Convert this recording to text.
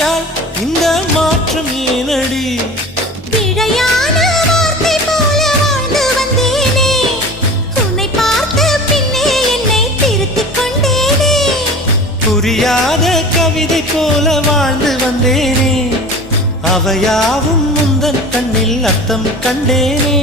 ஆசையால் இந்த மாற்றம் ஏனடி பிழையான வார்த்தை போல வாழ்ந்து வந்தேனே உன்னை பார்த்த பின்னே என்னை திருத்திக் கொண்டேனே புரியாத கவிதை போல வாழ்ந்து வந்தேனே அவையாவும் முந்தன் கண்ணில் அர்த்தம் கண்டேனே